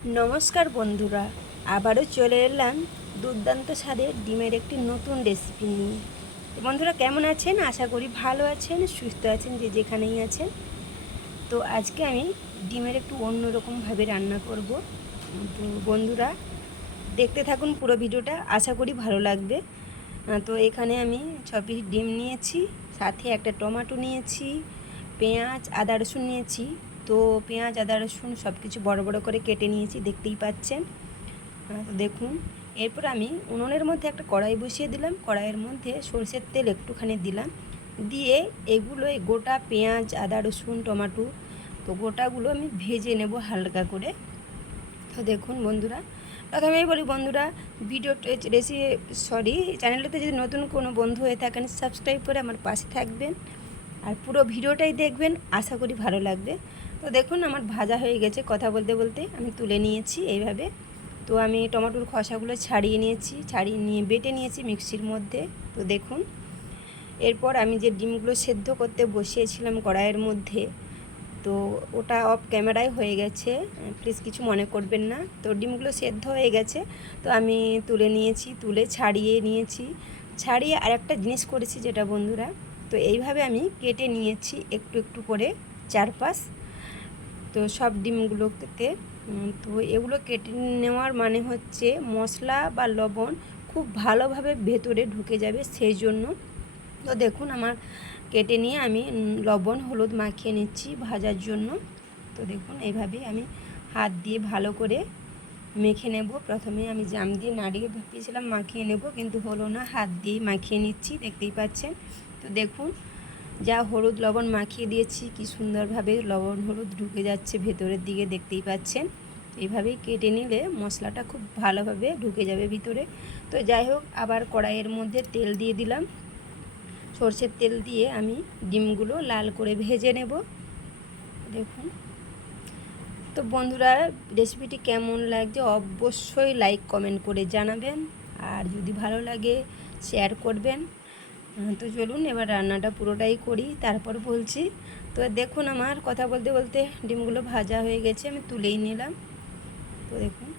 নমস্কার বন্ধুরা, আবারও চলে এলাম দুর্দান্ত স্বাদের ডিমের একটি নতুন রেসিপি নিয়ে। তো বন্ধুরা কেমন আছেন? আশা করি ভালো আছেন, সুস্থ আছেন, যে যেখানেই আছেন। তো আজকে আমি ডিমের একটু অন্যরকমভাবে রান্না করব। তো বন্ধুরা দেখতে থাকুন পুরো ভিডিওটা, আশা করি ভালো লাগবে। তো এখানে আমি 6 পিস ডিম নিয়েছি, সাথে একটা টমেটো নিয়েছি, পেঁয়াজ আদা রসুন নিয়েছি। তো পেঁয়াজ আদা রসুন সব কিছু বড় বড় করে কেটে নিয়েছি, দেখতেই পাচ্ছেন। তো দেখুন, এরপর আমি উনুনের মধ্যে একটা কড়াই বসিয়ে দিলাম। কড়াইয়ের মধ্যে সরষের তেল একটুখানি দিলাম, দিয়ে এগুলো গোটা পেঁয়াজ আদা রসুন টমেটো, তো গোটাগুলো আমি ভেজে নেব হালকা করে। তো দেখুন বন্ধুরা, প্রথমেই বলি বন্ধুরা, চ্যানেলটাতে যদি নতুন কোনো বন্ধু হয়ে থাকেন, সাবস্ক্রাইব করে আমার পাশে থাকবেন আর পুরো ভিডিওটাই দেখবেন, আশা করি ভালো লাগবে। তো দেখুন আমার ভাজা হয়ে গেছে, কথা বলতে বলতে আমি তুলে নিয়েছি এইভাবে। তো আমি টমেটোর খোসাগুলো ছাড়িয়ে নিয়ে বেটে নিয়েছি মিক্সির মধ্যে। তো দেখুন, এরপর আমি যে ডিমগুলো সেদ্ধ করতে বসিয়েছিলাম কড়াইয়ের মধ্যে, তো ওটা অফ ক্যামেরায় হয়ে গেছে, প্লিজ কিছু মনে করবেন না। তো ডিমগুলো সেদ্ধ হয়ে গেছে, তো আমি তুলে নিয়েছি, ছাড়িয়ে আর একটা জিনিস করেছি যেটা বন্ধুরা, তো এইভাবে আমি কেটে নিয়েছি একটু একটু করে চারপাশ, তো সব ডিমগুলোতে। তো এগুলো কেটে নেওয়ার মানে হচ্ছে মশলা বা লবণ খুব ভালোভাবে ভেতরে ঢুকে যাবে, সেই জন্য। তো দেখুন আমার কেটে নিয়ে আমি লবণ হলুদ মাখিয়ে নিচ্ছি ভাজার জন্য। তো দেখুন এইভাবেই আমি হাত দিয়ে ভালো করে মেখে নেব। প্রথমে আমি জাম দিয়ে নাড়িয়ে ভেবেছিলাম মাখিয়ে নেব, কিন্তু হলো না, হাত দিয়ে মাখিয়ে নিচ্ছি, দেখতেই পাচ্ছেন। তো দেখুন, যা হলুদ লবণ মাখিয়ে দিয়েছি, কি সুন্দরভাবে লবণ হলুদ ঢুকে যাচ্ছে ভেতরের দিকে, দেখতেই পাচ্ছেন। এইভাবেই কেটে নিলে মশলাটা খুব ভালোভাবে ঢুকে যাবে ভিতরে। তো যাই হোক, আবার কড়াইয়ের মধ্যে তেল দিয়ে দিলাম। সরষের তেল দিয়ে আমি ডিমগুলো লাল করে ভেজে নেব। দেখুন, তো বন্ধুরা রেসিপিটি কেমন লাগছে অবশ্যই লাইক কমেন্ট করে জানাবেন, আর যদি ভালো লাগে শেয়ার করবেন। তো চলুন এবার রান্নাটা পুরোটাই করি, তারপর বলছি। তো দেখুন আমার কথা বলতে বলতে ডিমগুলো ভাজা হয়ে গেছে, আমি তুলেই নিলাম। তো দেখুন,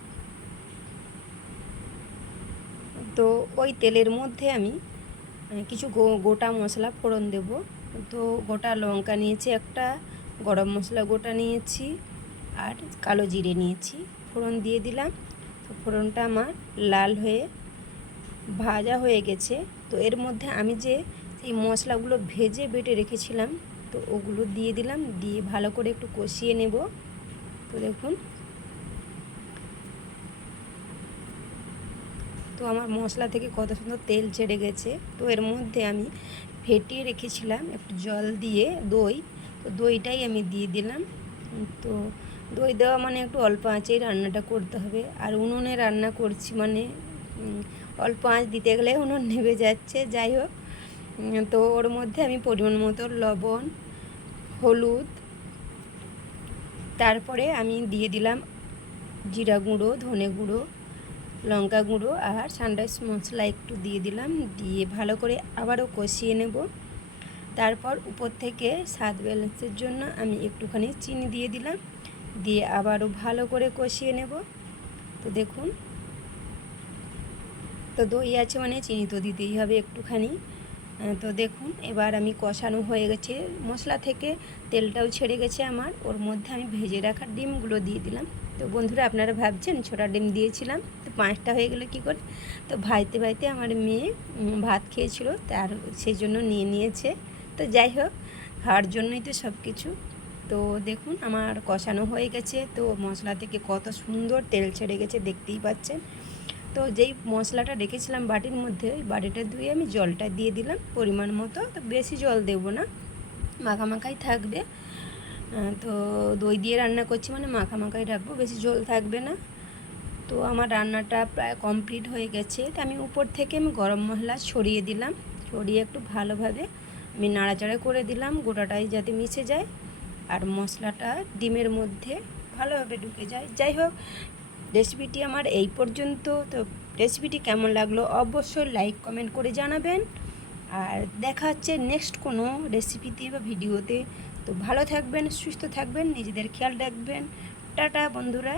তো ওই তেলের মধ্যে আমি কিছু গোটা মশলা ফোড়ন দেব। তো গোটা লঙ্কা নিয়েছি একটা, গরম মশলা গোটা নিয়েছি, আর কালো জিরে নিয়েছি, ফোড়ন দিয়ে দিলাম। তো ফোড়নটা আমার লাল হয়ে ভাজা হয়ে গেছে। তো এর মধ্যে আমি যে এই মশলাগুলো ভেজে বেটে রেখেছিলাম, তো ওগুলো দিয়ে দিলাম, দিয়ে ভালো করে একটু কষিয়ে নেব। তো দেখুন, তো আমার মশলা থেকে কত সুন্দর তেল ছেড়ে গেছে। তো এর মধ্যে আমি ফেটিয়ে রেখেছিলাম একটু জল দিয়ে দই, তো দইটাই আমি দিয়ে দিলাম। তো দই দেওয়া মানে একটু অল্প আঁচেই রান্নাটা করতে হবে, আর উনুনে রান্না করছি মানে অল্প আঁচ দিতে গেলে উনুন নেভে যাচ্ছে। যাই হোক, তো ওর মধ্যে আমি পরিমাণ মতো লবণ হলুদ, তারপরে আমি দিয়ে দিলাম জিরা গুঁড়ো ধনে গুঁড়ো লঙ্কা গুঁড়ো আর সানরাইজ মশলা একটু দিয়ে দিলাম, দিয়ে ভালো করে আবারও কষিয়ে নেব। তারপর উপর থেকে স্বাদ ব্যালেন্সের জন্য আমি একটুখানি চিনি দিয়ে দিলাম, দিয়ে আবারও ভালো করে কষিয়ে নেব। তো দেখুন, তো দই আছে মানে চিনি তো দিতেই হবে একটুখানি। তো দেখুন এবার আমি কষানো হয়ে গেছে, মশলা থেকে তেলটাও ছেড়ে গেছে আমার, ওর মধ্যে আমি ভেজে রাখা ডিমগুলো দিয়ে দিলাম। তো বন্ধুরা আপনারা ভাবছেন ছোটা ডিম দিয়েছিলাম, তো 5টা হয়ে গেলো কী করে? তো ভাইতে ভাইতে আমার মেয়ে ভাত খেয়েছিল, তার সেই জন্য নিয়ে নিয়েছে। তো যাই হোক, খাওয়ার জন্যই তো সব কিছু। তো দেখুন আমার কষানো হয়ে গেছে, তো মশলা থেকে কত সুন্দর তেল ছেড়ে গেছে, দেখতেই পাচ্ছেন। তো যেই মশলাটা রেখেছিলাম বাটির মধ্যে, ওই বাটিটা ধুয়ে আমি জলটা দিয়ে দিলাম পরিমাণ মতো। তো বেশি জল দেব না, মাখামাখাই থাকবে। তো দই দিয়ে রান্না করছি মানে মাখামাখাই রাখবো, বেশি জল থাকবে না। তো আমার রান্নাটা প্রায় কমপ্লিট হয়ে গেছে। তো আমি উপর থেকে গরম মশলা ছড়িয়ে দিলাম, ছড়িয়ে একটু ভালোভাবে আমি নাড়াচাড়া করে দিলাম, গোটাটাই যাতে মিশে যায় আর মশলাটা ডিমের মধ্যে ভালোভাবে ঢুকে যায়। যাই হোক, রেসিপিটি আমার এই পর্যন্ত। তো রেসিপিটি কেমন লাগলো অবশ্যই লাইক কমেন্ট করে জানাবেন, আর দেখা হচ্ছে নেক্সট কোনো রেসিপিতে বা ভিডিওতে। তো ভালো থাকবেন, সুস্থ থাকবেন, নিজেদের খেয়াল রাখবেন। টাটা বন্ধুরা।